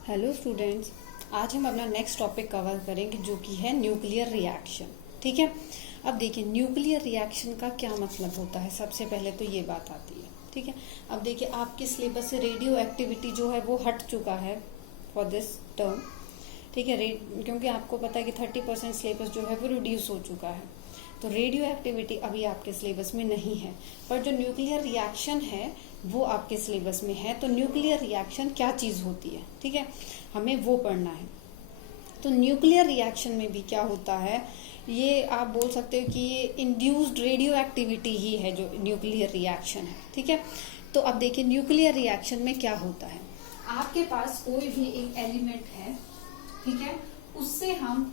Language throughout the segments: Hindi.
हेलो स्टूडेंट्स, आज हम अपना नेक्स्ट टॉपिक कवर करेंगे जो कि है न्यूक्लियर रिएक्शन। ठीक है। अब देखिए न्यूक्लियर रिएक्शन का क्या मतलब होता है। सबसे पहले तो ये बात आती है। ठीक है। अब देखिए आपके सिलेबस से रेडियो एक्टिविटी जो है वो हट चुका है फॉर दिस टर्म। ठीक है। क्योंकि आपको पता है कि 30% सिलेबस जो है वो रिड्यूस हो चुका है, तो रेडियो एक्टिविटी अभी आपके सिलेबस में नहीं है। पर जो न्यूक्लियर रिएक्शन है वो आपके सिलेबस में है। तो न्यूक्लियर रिएक्शन क्या चीज होती है, ठीक है, हमें वो पढ़ना है। तो न्यूक्लियर रिएक्शन में भी क्या होता है, ये आप बोल सकते हो कि ये इंड्यूस्ड रेडियो एक्टिविटी ही है जो न्यूक्लियर रिएक्शन है। ठीक है। तो अब देखिए न्यूक्लियर रिएक्शन में क्या होता है, आपके पास कोई भी एक एलिमेंट है, ठीक है, उससे हम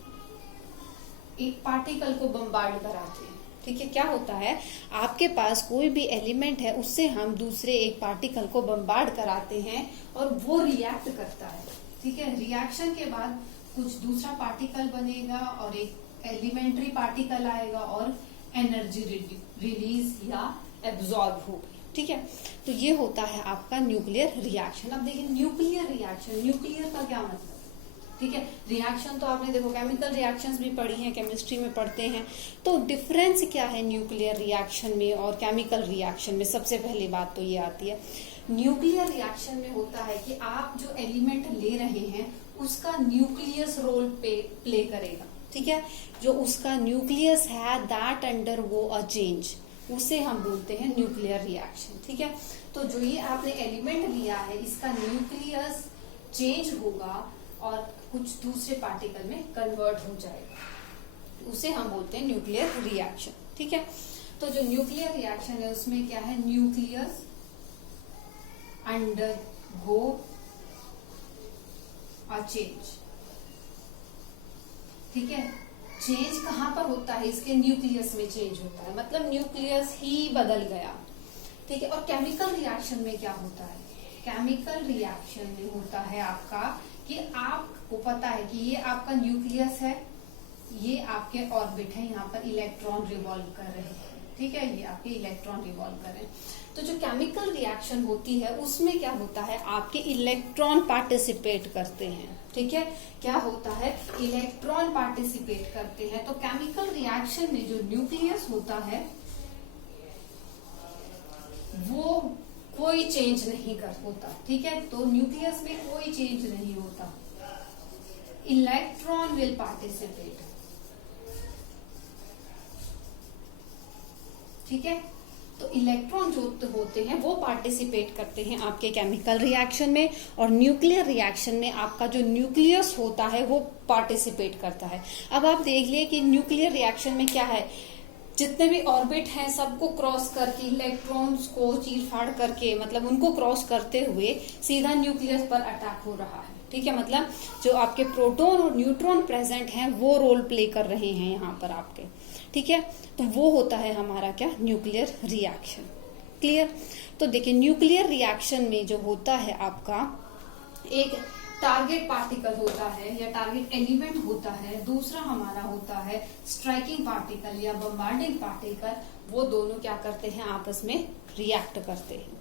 एक पार्टिकल को बम्बार्ड कराते हैं। ठीक है। क्या होता है, आपके पास कोई भी एलिमेंट है, उससे हम दूसरे एक पार्टिकल को बम्बार्ड कराते हैं और वो रिएक्ट करता है। ठीक है। रिएक्शन के बाद कुछ दूसरा पार्टिकल बनेगा और एक एलिमेंट्री पार्टिकल आएगा और एनर्जी रिलीज या एब्जॉर्ब होगी। ठीक है। तो ये होता है आपका न्यूक्लियर रिएक्शन। अब देखिए न्यूक्लियर रिएक्शन, न्यूक्लियर का क्या मतलब, ठीक है। रिएक्शन तो आपने देखो केमिकल रिएक्शंस भी पढ़ी हैं, केमिस्ट्री में पढ़ते हैं। तो डिफरेंस क्या है न्यूक्लियर रिएक्शन में और केमिकल रिएक्शन में। सबसे पहली बात तो ये आती है, न्यूक्लियर रिएक्शन में होता है कि आप जो एलिमेंट ले रहे हैं उसका न्यूक्लियस रोल प्ले करेगा। ठीक है। जो उसका न्यूक्लियस है दैट अंडरगो अ चेंज, उसे हम बोलते हैं न्यूक्लियर रिएक्शन। ठीक है। तो जो ये आपने एलिमेंट लिया है इसका न्यूक्लियस चेंज होगा और कुछ दूसरे पार्टिकल में कन्वर्ट हो जाएगा, उसे हम बोलते हैं न्यूक्लियर रिएक्शन। ठीक है। तो जो न्यूक्लियर रिएक्शन है उसमें क्या है, न्यूक्लियस अंडरगो अ चेंज। ठीक है। चेंज कहां पर होता है, इसके न्यूक्लियस में चेंज होता है, मतलब न्यूक्लियस ही बदल गया। ठीक है। और केमिकल रिएक्शन में क्या होता है, केमिकल रिएक्शन में होता है आपका कि आपको पता है कि ये आपका न्यूक्लियस है, ये आपके ऑर्बिट है, यहाँ पर इलेक्ट्रॉन रिवॉल्व कर रहे हैं। ठीक है। ये आपके इलेक्ट्रॉन रिवॉल्व कर रहे हैं। तो जो केमिकल रिएक्शन होती है उसमें क्या होता है, आपके इलेक्ट्रॉन पार्टिसिपेट करते हैं। ठीक है। क्या होता है, इलेक्ट्रॉन पार्टिसिपेट करते हैं। तो केमिकल रिएक्शन में जो न्यूक्लियस होता है वो कोई चेंज नहीं कर होता। ठीक है। तो न्यूक्लियस में कोई चेंज नहीं होता, इलेक्ट्रॉन विल पार्टिसिपेट। ठीक है। तो इलेक्ट्रॉन जो होते हैं वो पार्टिसिपेट करते हैं आपके केमिकल रिएक्शन में, और न्यूक्लियर रिएक्शन में आपका जो न्यूक्लियस होता है वो पार्टिसिपेट करता है। अब आप देख लिए कि न्यूक्लियर रिएक्शन में क्या है, जितने भी ऑर्बिट हैं सबको क्रॉस करके, इलेक्ट्रॉन्स को चीर फाड़ करके, मतलब उनको क्रॉस करते हुए सीधा न्यूक्लियस पर अटैक हो रहा है। ठीक है। मतलब जो आपके प्रोटॉन और न्यूट्रॉन प्रेजेंट हैं वो रोल प्ले कर रहे हैं यहाँ पर आपके। ठीक है। तो वो होता है हमारा क्या, न्यूक्लियर रिएक्शन। क्लियर। तो देखिए न्यूक्लियर रिएक्शन में जो होता है आपका एक टारगेट पार्टिकल होता है या टारगेट एलिमेंट होता है, दूसरा हमारा होता है स्ट्राइकिंग पार्टिकल या बम्बार्डिंग पार्टिकल। वो दोनों क्या करते हैं, आपस में रिएक्ट करते हैं।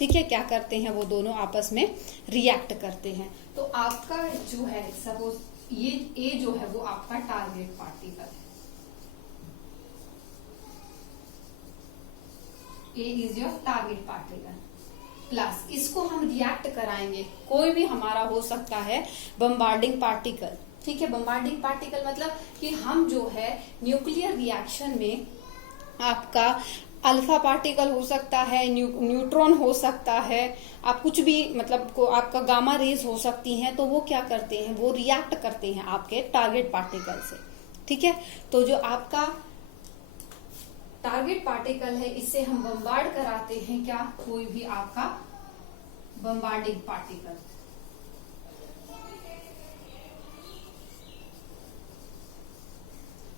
ठीक है। क्या करते हैं, वो दोनों आपस में रिएक्ट करते हैं। तो आपका जो है सपोज ये ए जो है वो आपका टारगेट पार्टिकल है, A is your target particle, plus इसको हम रिएक्ट कराएंगे, कोई भी हमारा हो सकता है बम्बार्डिंग पार्टिकल। ठीक है। बम्बार्डिंग पार्टिकल मतलब कि हम जो है न्यूक्लियर रिएक्शन में आपका अल्फा पार्टिकल हो सकता है, न्यूट्रॉन हो सकता है, आप कुछ भी मतलब को आपका गामा रेज हो सकती हैं। तो वो क्या करते हैं, वो रिएक्ट करते हैं आपके टारगेट पार्टिकल से। ठीक है। तो जो आपका टारगेट पार्टिकल है इससे हम बम्बार्ड कराते हैं क्या, कोई भी आपका बम्बार्डिंग पार्टिकल।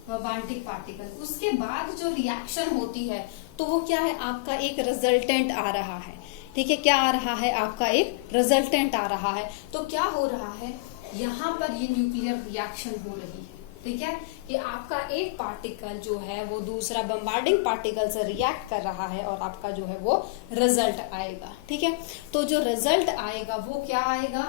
बम्बार्डिंग पार्टिकल उसके बाद जो रिएक्शन होती है तो वो क्या है, आपका एक रिजल्टेंट आ रहा है। ठीक है। क्या आ रहा है, आपका एक रिजल्टेंट आ रहा है। तो क्या हो रहा है, यहाँ पर ये न्यूक्लियर रिएक्शन हो रही है। ठीक है। कि आपका एक पार्टिकल जो है वो दूसरा बम्बार्डिंग पार्टिकल से रिएक्ट कर रहा है और आपका जो है वो रिजल्ट आएगा। ठीक है। तो जो रिजल्ट आएगा वो क्या आएगा,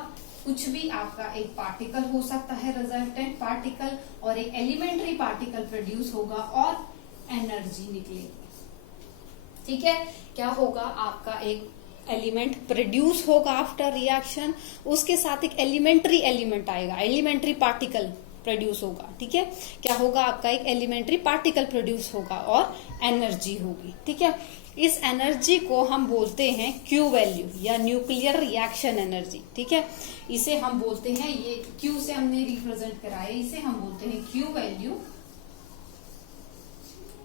कुछ भी आपका एक पार्टिकल हो सकता है रिजल्टेंट पार्टिकल, और एक एलिमेंट्री पार्टिकल प्रोड्यूस होगा और एनर्जी निकलेगी। ठीक है, क्या होगा, आपका एक एलिमेंट प्रोड्यूस होगा आफ्टर रिएक्शन, उसके साथ एक एलिमेंट्री एलिमेंट आएगा, एलिमेंट्री पार्टिकल प्रोड्यूस होगा। ठीक है, क्या होगा, आपका एक एलिमेंट्री पार्टिकल प्रोड्यूस होगा और एनर्जी होगी। ठीक है, इस एनर्जी को हम बोलते हैं क्यू वैल्यू या न्यूक्लियर रिएक्शन एनर्जी। ठीक है, इसे हम बोलते हैं, ये क्यू से हमने रिप्रेजेंट कराया, इसे हम बोलते हैं क्यू वैल्यू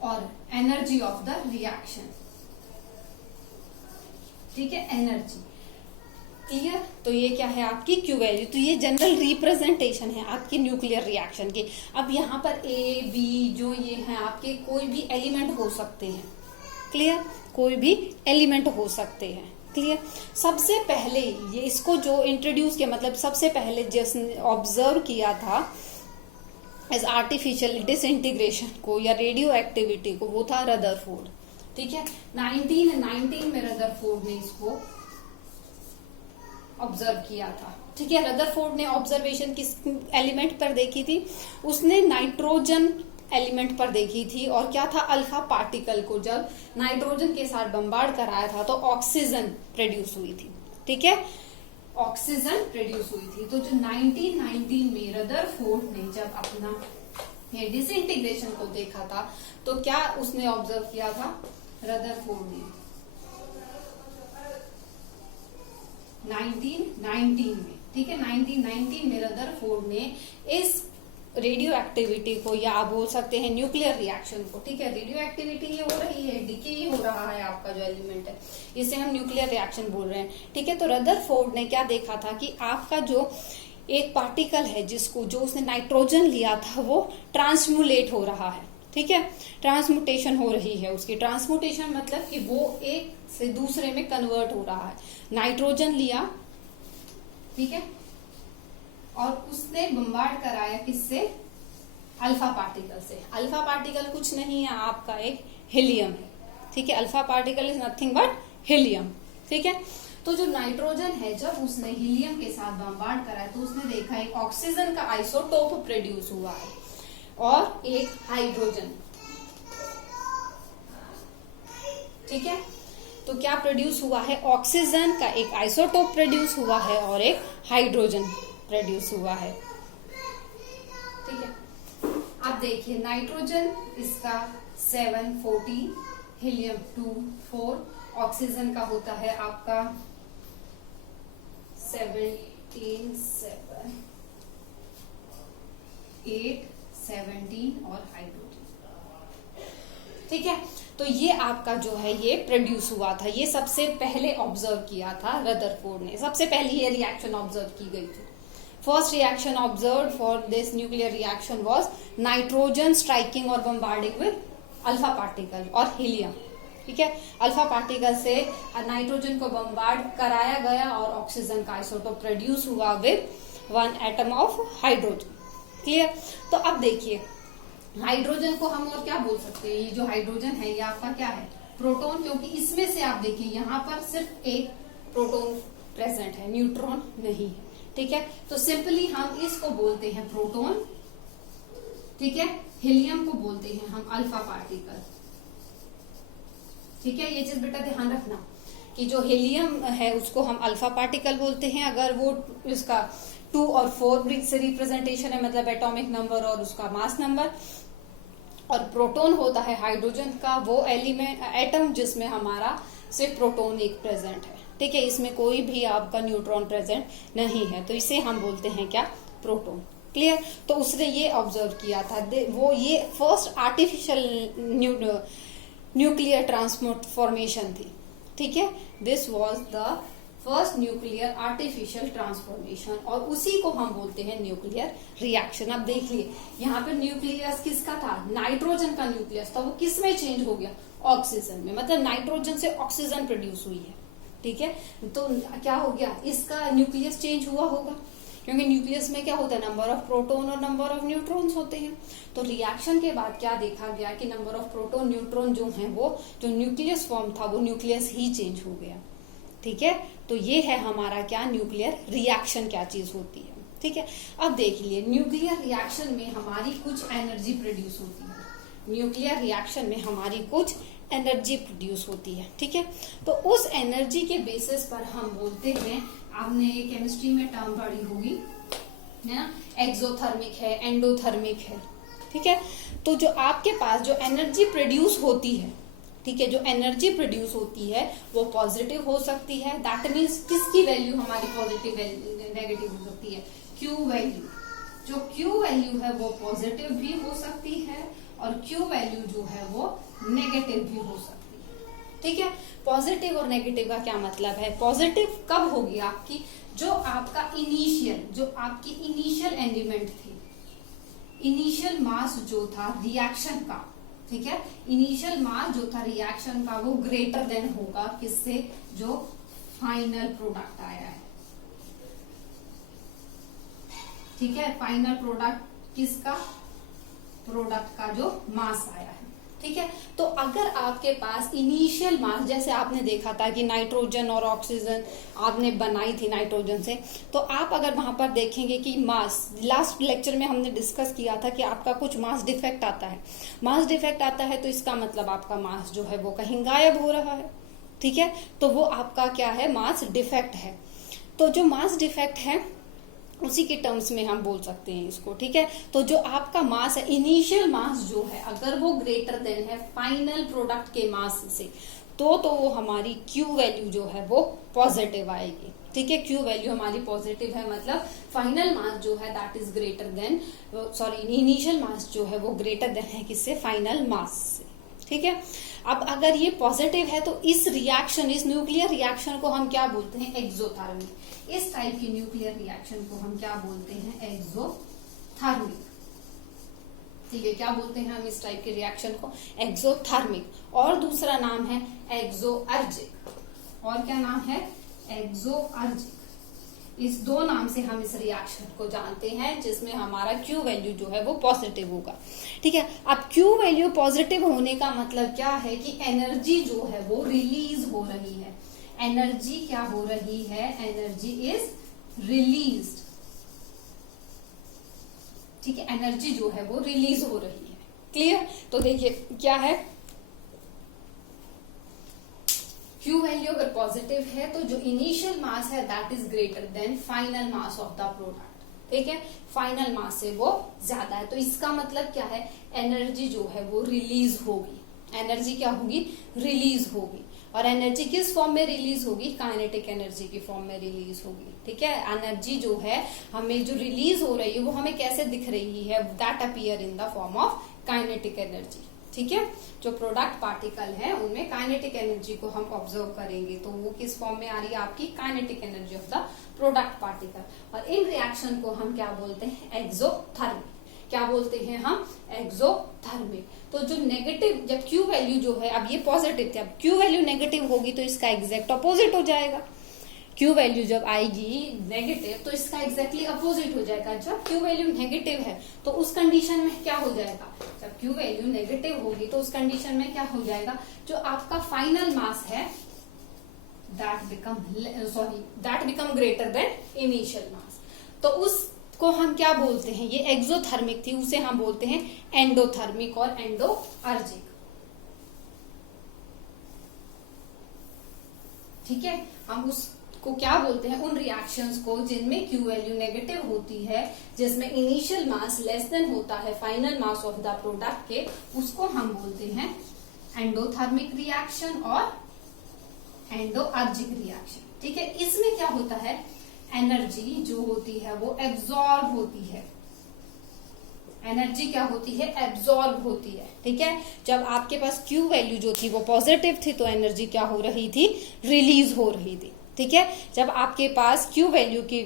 और एनर्जी ऑफ द रिएक्शन। ठीक है, एनर्जी क्लियर। तो ये क्या है, आपकी क्यू वैल्यू। तो ये जनरल रिप्रेजेंटेशन है आपकी न्यूक्लियर रिएक्शन की। अब यहाँ पर ए बी जो ये है आपके कोई भी एलिमेंट हो सकते हैं। क्लियर, कोई भी एलिमेंट हो सकते हैं। क्लियर, सबसे पहले ये इसको जो इंट्रोड्यूस किया, मतलब सबसे पहले जिसने ऑब्जर्व किया था एज आर्टिफिशियल डिसइंटीग्रेशन को या रेडियो एक्टिविटी को, वो था रदरफोर्ड। ठीक है, 1919 में रदरफोर्ड ने इसको ऑब्जर्व किया था। ठीक है, रदरफोर्ड ने ऑब्जर्वेशन किस एलिमेंट पर देखी थी, उसने नाइट्रोजन एलिमेंट पर देखी थी, और क्या था, अल्फा पार्टिकल को जब नाइट्रोजन के साथ बम्बार्ड कराया था तो ऑक्सीजन प्रोड्यूस हुई थी। ठीक है, ऑक्सीजन प्रोड्यूस हुई थी। तो जो 1919 में रदरफोर्ड ने जब अपना ये डिसइंटीग्रेशन को देखा था, तो क्या उसने ऑब्जर्व किया था, रदरफोर्ड ने 1919 में। ठीक है, 1919 में रदरफोर्ड ने इस रेडियो एक्टिविटी को, या आप बोल सकते हैं न्यूक्लियर रिएक्शन को, ठीक है, रेडियो एक्टिविटी ये हो रही है, डीके ये हो रहा है आपका जो एलिमेंट है, इसे हम न्यूक्लियर रिएक्शन बोल रहे हैं। ठीक है, तो रदरफोर्ड ने क्या देखा था कि आपका जो एक पार्टिकल है जिसको, जो उसने नाइट्रोजन लिया था, वो ट्रांसमुलेट हो रहा है। ठीक है, ट्रांसमुटेशन हो रही है उसकी। ट्रांसमुटेशन मतलब कि वो एक से दूसरे में कन्वर्ट हो रहा है। नाइट्रोजन लिया, ठीक है, और उसने बम्बार्ड कराया किससे, अल्फा पार्टिकल से। अल्फा पार्टिकल कुछ नहीं है, आपका एक हीलियम है। ठीक है, alpha particle is nothing but helium. ठीक है, तो जो नाइट्रोजन है, जब उसने हीलियम के साथ बम्बार्ड कराया तो उसने देखा एक ऑक्सीजन का आइसोटोप प्रोड्यूस हुआ है और एक हाइड्रोजन। ठीक है, तो क्या प्रोड्यूस हुआ है, ऑक्सीजन का एक आइसोटोप प्रोड्यूस हुआ है और एक हाइड्रोजन प्रोड्यूस हुआ है। ठीक है, अब देखिए नाइट्रोजन इसका 714, हीलियम 2 4, ऑक्सीजन का होता है आपका 17 7 8 17 और हाइड्रोजन। ठीक है, तो ये आपका जो है ये प्रोड्यूस हुआ था, ये सबसे पहले ऑब्जर्व किया था रदरफोर्ड ने, सबसे पहले ये रिएक्शन ऑब्जर्व की गई थी। First reaction observe for this nuclear reaction was nitrogen striking और बम्बार्डिंग विद अल्फा पार्टिकल और हीलियम। ठीक है, अल्फा पार्टिकल से नाइट्रोजन को बम्बार्ड कराया गया और ऑक्सीजन का आइसोटोप प्रोड्यूस हुआ with 1 atom of hydrogen. Clear, तो अब देखिए हाइड्रोजन को हम और क्या बोल सकते हैं, ये जो हाइड्रोजन है ये आपका क्या है, प्रोटॉन, क्योंकि इसमें से आप देखिए यहाँ पर सिर्फ एक प्रोटॉन प्रेजेंट है, न्यूट्रॉन नहीं है। ठीक है, तो सिंपली हम इसको बोलते हैं प्रोटॉन। ठीक है, हीलियम को बोलते हैं हम अल्फा पार्टिकल। ठीक है, ये चीज बेटा ध्यान रखना कि जो हीलियम है उसको हम अल्फा पार्टिकल बोलते हैं अगर वो इसका 2 और 4 से रिप्रेजेंटेशन है, मतलब एटॉमिक नंबर और उसका मास नंबर। और प्रोटॉन होता है हाइड्रोजन का वो एलिमेंट एटम जिसमें हमारा सिर्फ प्रोटॉन एक प्रेजेंट है। ठीक है, इसमें कोई भी आपका न्यूट्रॉन प्रेजेंट नहीं है, तो इसे हम बोलते हैं क्या, प्रोटॉन। क्लियर, तो उसने ये ऑब्जर्व किया था, वो ये फर्स्ट आर्टिफिशियल न्यूक्लियर ट्रांसफॉर्मेशन थी। ठीक है, this was the first nuclear artificial transformation और उसी को हम बोलते हैं न्यूक्लियर रिएक्शन। अब देख लिए यहाँ पे न्यूक्लियस किसका था, नाइट्रोजन का न्यूक्लियस था, वो किस में चेंज हो गया, ऑक्सीजन में, मतलब नाइट्रोजन से ऑक्सीजन प्रोड्यूस हुई है। ठीक है, तो क्या हो गया, इसका न्यूक्लियस चेंज हुआ होगा, क्योंकि न्यूक्लियस में क्या होता है, नंबर ऑफ प्रोटॉन और नंबर ऑफ न्यूट्रॉन्स होते हैं। तो रिएक्शन के बाद क्या देखा गया कि नंबर ऑफ प्रोटॉन न्यूट्रॉन जो है वो जो न्यूक्लियस फॉर्म था वो न्यूक्लियस ही चेंज हो गया। ठीक है, तो ये है हमारा क्या न्यूक्लियर रिएक्शन क्या चीज होती है। ठीक है, अब देख लिए न्यूक्लियर रिएक्शन में हमारी कुछ एनर्जी प्रोड्यूस होती है, न्यूक्लियर रिएक्शन में हमारी कुछ एनर्जी प्रोड्यूस होती है। ठीक है, तो उस एनर्जी के बेसिस पर हम बोलते हैं, आपने केमिस्ट्री में टर्म पढ़ी होगी है ना, एक्सोथर्मिक है, एंडोथर्मिक है। ठीक है, तो जो आपके पास जो एनर्जी प्रोड्यूस होती है, ठीक है, जो एनर्जी प्रोड्यूस होती है वो पॉजिटिव हो सकती है, दैट मीन्स किसकी वैल्यू हमारी पॉजिटिव नेगेटिव हो सकती है, क्यू वैल्यू। जो क्यू वैल्यू है वो पॉजिटिव भी हो सकती है और क्यू वैल्यू जो है वो नेगेटिव भी हो सकती है। ठीक है, पॉजिटिव और नेगेटिव का क्या मतलब है, पॉजिटिव कब होगी आपकी, जो आपका जो आपकी इनिशियल एलिमेंट थी, इनिशियल मास जो था रिएक्शन का, ठीक है, इनिशियल मास जो था रिएक्शन का वो ग्रेटर देन होगा किससे, जो फाइनल प्रोडक्ट आया है। ठीक है, फाइनल प्रोडक्ट किसका, प्रोडक्ट का जो मास आया है। ठीक है, तो अगर आपके पास इनिशियल मास, जैसे आपने देखा था कि नाइट्रोजन और ऑक्सीजन आपने बनाई थी नाइट्रोजन से, तो आप अगर वहां पर देखेंगे कि मास, लास्ट लेक्चर में हमने डिस्कस किया था कि आपका कुछ मास डिफेक्ट आता है, मास डिफेक्ट आता है तो इसका मतलब आपका मास जो है वो कहीं गायब हो रहा है। ठीक है, तो वो आपका क्या है, मास डिफेक्ट है। तो जो मास डिफेक्ट है उसी के टर्म्स में हम बोल सकते हैं इसको। ठीक है, तो जो आपका मास है, इनिशियल मास जो है, अगर वो ग्रेटर देन है फाइनल प्रोडक्ट के मास से, तो वो हमारी क्यू वैल्यू जो है वो पॉजिटिव आएगी। ठीक है, क्यू वैल्यू हमारी पॉजिटिव है, मतलब फाइनल मास जो है that is greater than, initial mass जो है वो ग्रेटर देन है किससे, फाइनल मास से। ठीक है, अब अगर ये पॉजिटिव है तो इस रिएक्शन, इस न्यूक्लियर रिएक्शन को हम क्या बोलते हैं, एक्सोथर्मिक। इस टाइप की न्यूक्लियर रिएक्शन को हम क्या बोलते हैं, एक्सोथर्मिक। ठीक है, क्या बोलते हैं हम इस टाइप के रिएक्शन को, एक्सोथर्मिक। और दूसरा नाम है एक्सोअर्जिक। और क्या नाम है, एक्सोअर्जिक। इस दो नाम से हम इस रिएक्शन को जानते हैं, जिसमें हमारा क्यू वैल्यू जो है वो पॉजिटिव होगा। ठीक है, अब क्यू वैल्यू पॉजिटिव होने का मतलब क्या है कि एनर्जी जो है वो रिलीज हो रही है। एनर्जी क्या हो रही है, एनर्जी इज रिलीज्ड। ठीक है, एनर्जी जो है वो रिलीज हो रही है। क्लियर, तो देखिए क्या है, क्यू वैल्यू अगर पॉजिटिव है तो जो इनिशियल मास है that is greater then final mass of the product. ठीक है, फाइनल मास से वो ज्यादा है, तो इसका मतलब क्या है, एनर्जी जो है वो रिलीज होगी। एनर्जी क्या होगी, रिलीज होगी। और एनर्जी किस फॉर्म में रिलीज होगी, काइनेटिक एनर्जी की फॉर्म में रिलीज होगी। ठीक है, एनर्जी जो है हमें जो रिलीज हो रही है वो हमें कैसे दिख रही है, that appear in the form of kinetic energy. ठीक है, जो प्रोडक्ट पार्टिकल है उनमें काइनेटिक एनर्जी को हम ऑब्जर्व करेंगे तो वो किस फॉर्म में आ रही है, आपकी kinetic energy of the product particle. और इन रिएक्शन को हम क्या बोलते हैं, एक्सोथर्मिक। क्या बोलते हैं हम, एक्सोथर्मिक। तो जो नेगेटिव, जब क्यू वैल्यू जो है, अब ये पॉजिटिव थी, अब क्यू वैल्यू नेगेटिव होगी तो इसका एग्जैक्ट अपोजिट हो जाएगा। क्यू वैल्यू जब आएगी नेगेटिव तो इसका एग्जैक्टली अपोजिट हो जाएगा। जब क्यू वैल्यू नेगेटिव है तो उस कंडीशन में क्या हो जाएगा, जब क्यू वैल्यू नेगेटिव होगी तो उस कंडीशन में क्या हो जाएगा, जो आपका फाइनल मास है that become greater than initial mass. तो उसको हम क्या बोलते हैं, ये एक्सोथर्मिक थी, उसे हम बोलते हैं एंडोथर्मिक और एंडोअर्जिक। ठीक है, हम उसको क्या बोलते हैं, उन रिएक्शंस को जिनमें क्यू वैल्यू नेगेटिव होती है, जिसमें इनिशियल मास लेस देन होता है final mass of the product के, उसको हम बोलते हैं एंडोथर्मिक रिएक्शन और एंडोअर्जिक रिएक्शन। ठीक है, इसमें क्या होता है, एनर्जी जो होती है वो एब्जॉर्ब होती है। एनर्जी क्या होती है, एब्जॉर्ब होती है। ठीक है, जब आपके पास क्यू वैल्यू जो थी वो पॉजिटिव थी तो एनर्जी क्या हो रही थी, रिलीज हो रही थी। ठीक है, जब आपके पास क्यू वैल्यू की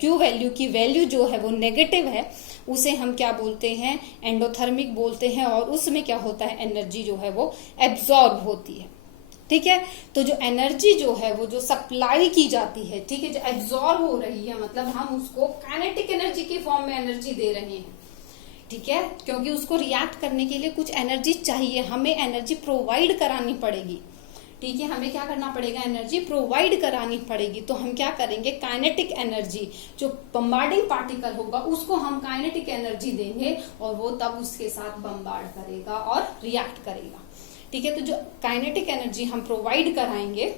क्यू वैल्यू की वैल्यू जो है वो नेगेटिव है, उसे हम क्या बोलते हैं, एंडोथर्मिक बोलते हैं। और उसमें क्या होता है, एनर्जी जो है वो एब्जॉर्ब होती है। ठीक है, तो जो एनर्जी जो है वो जो सप्लाई की जाती है, ठीक है, जो एब्जॉर्ब हो रही है, मतलब हम उसको काइनेटिक एनर्जी की फॉर्म में एनर्जी दे रहे हैं। ठीक है, क्योंकि उसको रिएक्ट करने के लिए कुछ एनर्जी चाहिए, हमें एनर्जी प्रोवाइड करानी पड़ेगी। ठीक है, हमें क्या करना पड़ेगा, एनर्जी प्रोवाइड करानी पड़ेगी। तो हम क्या करेंगे, काइनेटिक एनर्जी, जो बम्बार्डिंग पार्टिकल होगा उसको हम काइनेटिक एनर्जी देंगे और वो तब उसके साथ बम्बार्ड करेगा और रिएक्ट करेगा। ठीक है, तो जो काइनेटिक एनर्जी हम प्रोवाइड कराएंगे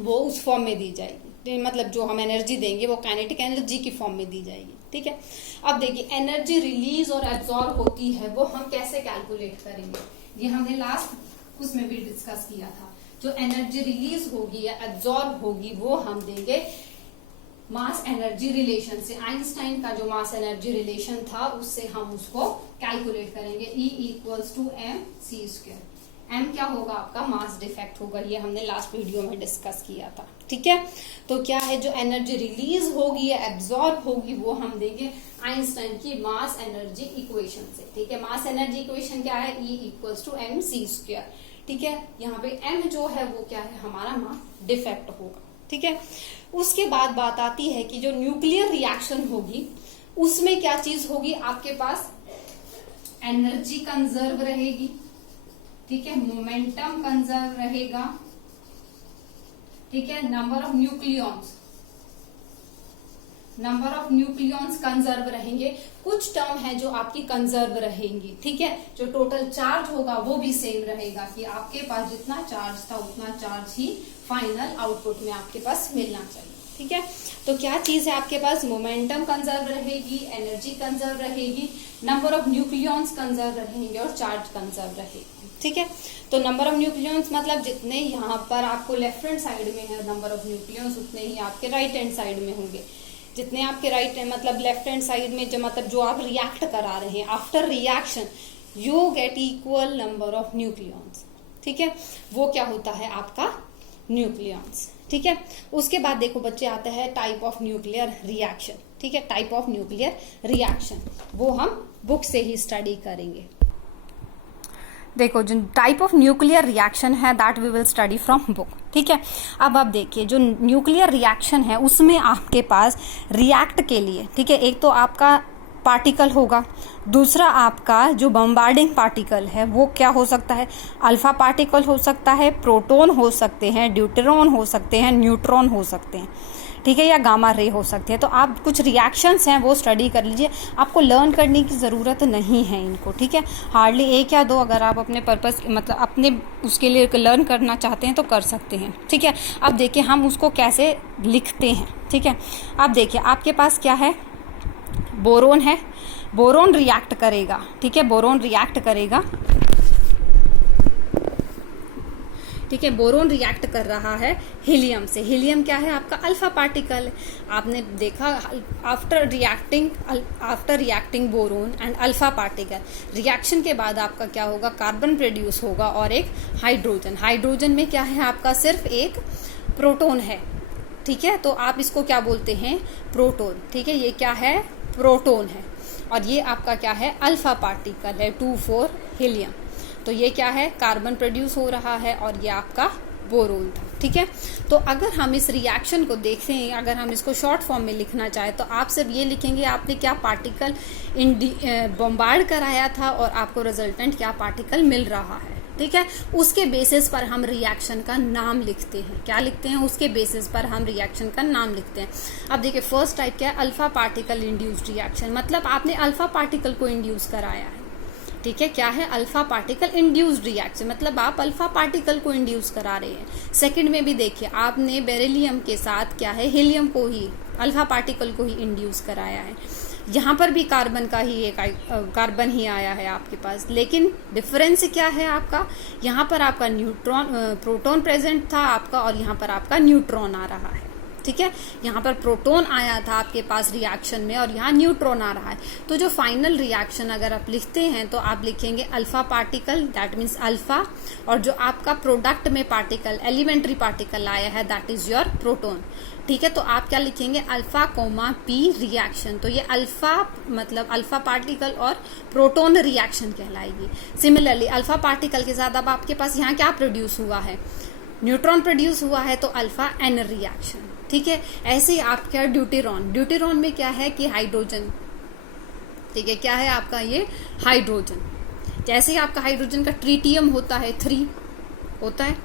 वो उस फॉर्म में दी जाएगी, मतलब जो हम एनर्जी देंगे वो काइनेटिक एनर्जी की फॉर्म में दी जाएगी। ठीक है, अब देखिए एनर्जी रिलीज और एब्जॉर्ब होती है वो हम कैसे कैलकुलेट करेंगे, ये हमने लास्ट उसमें भी डिस्कस किया था। जो एनर्जी रिलीज होगी या एब्जॉर्ब होगी वो हम देंगे मास एनर्जी रिलेशन से। आइंस्टाइन का जो मास एनर्जी रिलेशन था उससे हम उसको कैलकुलेट करेंगे, E equals to mc²। m क्या होगा, आपका मास डिफेक्ट होगा, ये हमने लास्ट वीडियो में डिस्कस किया था। ठीक है, तो क्या है, जो एनर्जी रिलीज होगी या एब्जॉर्ब होगी वो हम देंगे आइंस्टाइन की मास एनर्जी इक्वेशन से। ठीक है, मास एनर्जी इक्वेशन क्या है, E इक्वल्स टू mc²। ठीक है, यहाँ पे m जो है वो क्या है, हमारा मास डिफेक्ट होगा। ठीक है, उसके बाद बात आती है कि जो न्यूक्लियर रिएक्शन होगी उसमें क्या चीज होगी, आपके पास एनर्जी कंजर्व रहेगी। ठीक है, मोमेंटम कंजर्व रहेगा। ठीक है, नंबर ऑफ न्यूक्लियॉन्स कंजर्व रहेंगे। कुछ टर्म है जो आपकी कंजर्व रहेंगी। ठीक है, जो टोटल चार्ज होगा वो भी सेम रहेगा कि आपके पास जितना चार्ज था उतना चार्ज ही फाइनल आउटपुट में आपके पास मिलना चाहिए। ठीक है, तो क्या चीज है आपके पास, मोमेंटम कंजर्व रहेगी, एनर्जी कंजर्व रहेगी, नंबर ऑफ न्यूक्लियॉन्स कंजर्व रहेंगे और चार्ज कंजर्व रहेगी। ठीक है, तो नंबर ऑफ न्यूक्लियॉन्स मतलब जितने यहाँ पर आपको लेफ्ट हैंड साइड में है नंबर ऑफ न्यूक्लियॉन्स उतने ही आपके राइट हैंड साइड में होंगे। जितने आपके राइट मतलब लेफ्ट हैंड साइड में जो मतलब जो आप रिएक्ट करा रहे हैं, after reaction you get equal number of nucleons. ठीक है, वो क्या होता है आपका न्यूक्लियॉन्स। ठीक है, उसके बाद देखो बच्चे आता है टाइप ऑफ न्यूक्लियर रिएक्शन। ठीक है, टाइप ऑफ न्यूक्लियर रिएक्शन वो हम बुक से ही स्टडी करेंगे। देखो जो टाइप ऑफ न्यूक्लियर रिएक्शन है that we will study from book. ठीक है, अब आप देखिए जो न्यूक्लियर रिएक्शन है उसमें आपके पास रिएक्ट के लिए, ठीक है, एक तो आपका पार्टिकल होगा, दूसरा आपका जो बम्बार्डिंग पार्टिकल है वो क्या हो सकता है, अल्फा पार्टिकल हो सकता है, प्रोटॉन हो सकते हैं, ड्यूटेरॉन हो सकते हैं, न्यूट्रॉन हो सकते हैं। ठीक है, या गामा रे हो सकती है। तो आप कुछ रिएक्शंस हैं वो स्टडी कर लीजिए, आपको लर्न करने की ज़रूरत नहीं है इनको। ठीक है, हार्डली एक या दो अगर आप अपने पर्पस मतलब अपने उसके लिए लर्न करना चाहते हैं तो कर सकते हैं। ठीक है, अब देखिए हम उसको कैसे लिखते हैं। ठीक है, अब देखिए आपके पास क्या है, बोरोन है, बोरोन रिएक्ट करेगा। ठीक है, बोरोन रिएक्ट करेगा। ठीक है, बोरोन रिएक्ट कर रहा है हीलियम से। हीलियम क्या है, आपका अल्फा पार्टिकल। आपने देखा after reacting boron and alpha particle, reaction के बाद आपका क्या होगा, कार्बन प्रोड्यूस होगा और एक हाइड्रोजन। हाइड्रोजन में क्या है, आपका सिर्फ एक प्रोटॉन है। ठीक है, तो आप इसको क्या बोलते हैं, प्रोटॉन। ठीक है, ये क्या है, प्रोटॉन है और ये आपका क्या है, अल्फा पार्टिकल है 2,4 हीलियम। तो ये क्या है, कार्बन प्रोड्यूस हो रहा है और ये आपका बोरोन था। ठीक है, तो अगर हम इस रिएक्शन को देखें, अगर हम इसको शॉर्ट फॉर्म में लिखना चाहे तो आप सिर्फ ये लिखेंगे आपने क्या पार्टिकल बॉम्बार्ड कराया था और आपको रिजल्टेंट क्या पार्टिकल मिल रहा है। ठीक है, उसके बेसिस पर हम रिएक्शन का नाम लिखते हैं। क्या लिखते हैं, उसके बेसिस पर हम रिएक्शन का नाम लिखते हैं। अब देखिए फर्स्ट टाइप क्या है, अल्फा पार्टिकल इंड्यूस्ड रिएक्शन, मतलब आपने अल्फा पार्टिकल को इंड्यूस कराया है। ठीक है, क्या है, अल्फा पार्टिकल इंड्यूस्ड रिएक्शन, मतलब आप अल्फा पार्टिकल को इंड्यूस करा रहे हैं। सेकंड में भी देखिए आपने बेरिलियम के साथ क्या है, हीलियम को ही, अल्फा पार्टिकल को ही इंड्यूस कराया है। यहाँ पर भी कार्बन का ही एक कार्बन ही आया है आपके पास, लेकिन डिफरेंस क्या है आपका, यहाँ पर आपका प्रोटॉन प्रेजेंट था आपका और यहाँ पर आपका न्यूट्रॉन आ रहा है। ठीक है, यहाँ पर प्रोटॉन आया था आपके पास रिएक्शन में और यहाँ न्यूट्रॉन आ रहा है। तो जो फाइनल रिएक्शन अगर आप लिखते हैं तो आप लिखेंगे alpha particle, that means alpha, और जो आपका प्रोडक्ट में पार्टिकल, एलिमेंट्री पार्टिकल आया है दैट इज योर प्रोटॉन। ठीक है, तो आप क्या लिखेंगे, अल्फा कोमा पी रिएक्शन। तो ये अल्फा मतलब अल्फा पार्टिकल और प्रोटॉन रिएक्शन कहलाएगी। सिमिलरली अल्फा पार्टिकल के साथ अब आपके पास यहाँ क्या प्रोड्यूस हुआ है, न्यूट्रॉन प्रोड्यूस हुआ है, तो अल्फा एन रिएक्शन। ठीक है, ऐसे ही आपका ड्यूटेरॉन, ड्यूटेरॉन में क्या है कि हाइड्रोजन। ठीक है, क्या है आपका ये हाइड्रोजन। जैसे ही आपका हाइड्रोजन का ट्रिटियम होता है 3 होता है,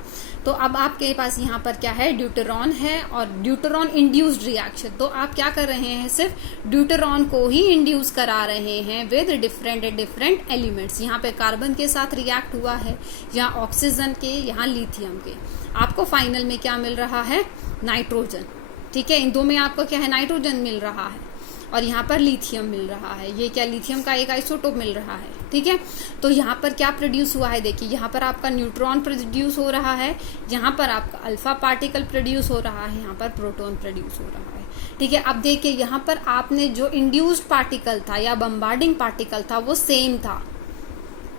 तो अब आपके पास यहाँ पर क्या है, ड्यूटेरॉन है और ड्यूटेरॉन इंड्यूस्ड रिएक्शन। तो आप क्या कर रहे हैं, सिर्फ ड्यूटेरॉन को ही इंड्यूस करा रहे हैं विद डिफरेंट एलिमेंट्स। यहाँ पे कार्बन के साथ रिएक्ट हुआ है, यहाँ ऑक्सीजन के, यहाँ लिथियम के। आपको फाइनल में क्या मिल रहा है, नाइट्रोजन। ठीक है, इन दो में आपको क्या है, नाइट्रोजन मिल रहा है और यहाँ पर लिथियम मिल रहा है। ये क्या, लिथियम का एक आइसोटोप मिल रहा है। ठीक है, तो यहाँ पर क्या प्रोड्यूस हुआ है, देखिए यहाँ पर आपका न्यूट्रॉन प्रोड्यूस हो रहा है, यहाँ पर आपका अल्फा पार्टिकल प्रोड्यूस हो रहा है, यहाँ पर प्रोटॉन प्रोड्यूस हो रहा है। ठीक है, अब देखिए यहाँ पर आपने जो इंड्यूस्ड पार्टिकल था या बम्बार्डिंग पार्टिकल था वो सेम था,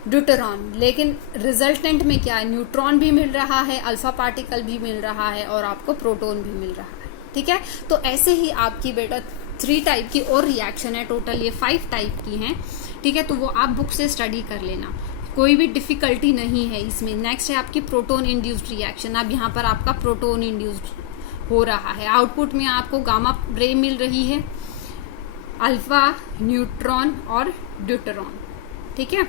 ड्यूटेरॉन, लेकिन रिजल्टेंट में क्या है, न्यूट्रॉन भी मिल रहा है, अल्फा पार्टिकल भी मिल रहा है और आपको प्रोटॉन भी मिल रहा है। ठीक है, तो ऐसे ही आपकी बेटा 3 टाइप की और रिएक्शन है, टोटल ये 5 टाइप की हैं। ठीक है, तो वो आप बुक से स्टडी कर लेना, कोई भी डिफिकल्टी नहीं है इसमें। नेक्स्ट है आपकी प्रोटॉन इंड्यूस्ड रिएक्शन। अब यहाँ पर आपका प्रोटॉन इंड्यूस्ड हो रहा है, आउटपुट में आपको गामा रे मिल रही है, अल्फा, न्यूट्रॉन और ड्यूटेरॉन। ठीक है,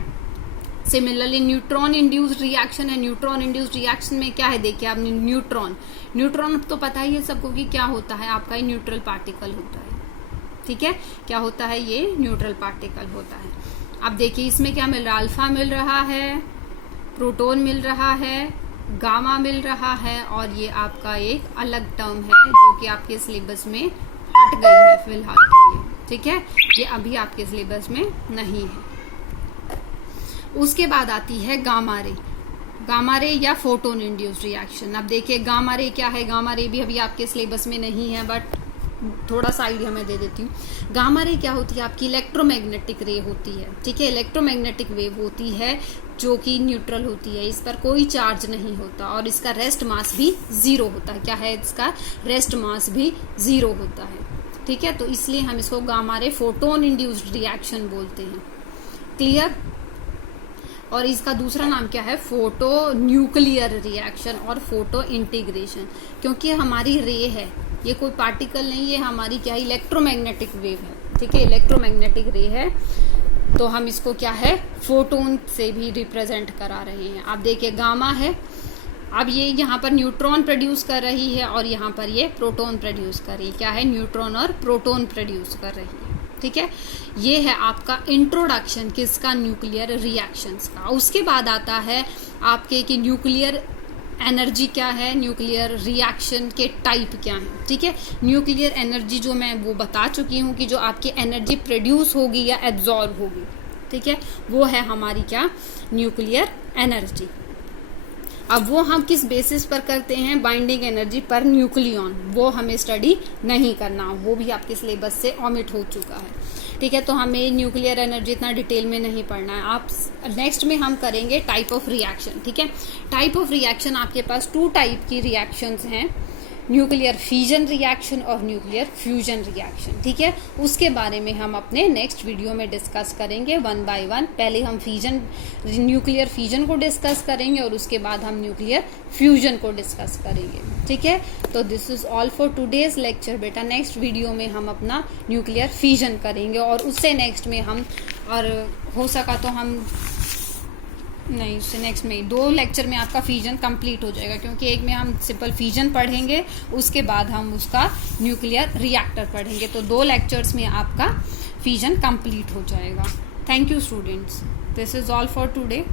सिमिलरली न्यूट्रॉन इंड्यूस्ड रिएक्शन है। न्यूट्रॉन इंड्यूस्ड रिएक्शन में क्या है, देखिए आपने न्यूट्रॉन तो पता ही है सबको कि क्या होता है, आपका न्यूट्रल पार्टिकल होता है। ठीक है, क्या होता है, ये न्यूट्रल पार्टिकल होता है। अब देखिए इसमें क्या मिल रहा है, अल्फा मिल रहा है, प्रोटॉन मिल रहा है, गामा मिल रहा है और ये आपका एक अलग टर्म है जो कि आपके सिलेबस में हट गई है फिलहाल के लिए। ठीक है, ये अभी आपके सिलेबस में नहीं है। उसके बाद आती है गामा रे या फोटोन इंड्यूस्ड रिएक्शन। अब देखिए गामा रे क्या है, गामा रे भी अभी आपके सिलेबस में नहीं है, बट थोड़ा सा आइडिया मैं दे देती हूँ। गामा रे क्या होती है, आपकी इलेक्ट्रोमैग्नेटिक रे होती है। ठीक है, इलेक्ट्रोमैग्नेटिक वेव होती है जो कि न्यूट्रल होती है, इस पर कोई चार्ज नहीं होता और इसका रेस्ट मास भी 0 होता है। क्या है, इसका रेस्ट मास भी 0 होता है। ठीक है, तो इसलिए हम इसको gamma ray photon induced reaction बोलते हैं। क्लियर, और इसका दूसरा नाम क्या है, फोटो न्यूक्लियर रिएक्शन और फोटो इंटीग्रेशन, क्योंकि हमारी रे है, ये कोई पार्टिकल नहीं है, हमारी क्या है, इलेक्ट्रोमैग्नेटिक वेव है। ठीक है, इलेक्ट्रोमैग्नेटिक रे है, तो हम इसको क्या है, फोटोन से भी रिप्रेजेंट करा रहे हैं। आप देखिए गामा है, अब ये यहाँ पर न्यूट्रॉन प्रोड्यूस कर रही है और यहाँ पर ये प्रोटॉन प्रोड्यूस कर रही है। क्या है, न्यूट्रॉन और प्रोटॉन प्रोड्यूस कर रही है। ठीक है, ये है आपका इंट्रोडक्शन किसका, न्यूक्लियर रिएक्शंस का। उसके बाद आता है आपके कि न्यूक्लियर एनर्जी क्या है, न्यूक्लियर रिएक्शन के टाइप क्या है। ठीक है, न्यूक्लियर एनर्जी जो मैं वो बता चुकी हूँ कि जो आपकी एनर्जी प्रोड्यूस होगी या एब्जॉर्ब होगी। ठीक है, वो है हमारी क्या, न्यूक्लियर एनर्जी। अब वो हम किस बेसिस पर करते हैं, बाइंडिंग एनर्जी पर न्यूक्लियॉन, वो हमें स्टडी नहीं करना, वो भी आपके सिलेबस से ऑमिट हो चुका है। ठीक है, तो हमें न्यूक्लियर एनर्जी इतना डिटेल में नहीं पढ़ना है। आप नेक्स्ट में हम करेंगे टाइप ऑफ रिएक्शन। ठीक है, टाइप ऑफ रिएक्शन आपके पास 2 टाइप की रिएक्शंस हैं, न्यूक्लियर फिजन रिएक्शन और न्यूक्लियर फ्यूजन रिएक्शन। ठीक है, उसके बारे में हम अपने नेक्स्ट वीडियो में डिस्कस करेंगे 1 बाय 1। पहले हम न्यूक्लियर फिजन को डिस्कस करेंगे और उसके बाद हम न्यूक्लियर फ्यूजन को डिस्कस करेंगे। ठीक है, तो this is all for today's lecture बेटा। नेक्स्ट वीडियो में हम अपना न्यूक्लियर फिजन करेंगे और उससे नेक्स्ट में हम, और हो सका तो हम नहीं, उससे नेक्स्ट में 2 लेक्चर में आपका फिजन कंप्लीट हो जाएगा, क्योंकि एक में हम सिंपल फिजन पढ़ेंगे, उसके बाद हम उसका न्यूक्लियर रिएक्टर पढ़ेंगे। तो 2 लेक्चर्स में आपका फिजन कंप्लीट हो जाएगा। Thank you students, this is all for today.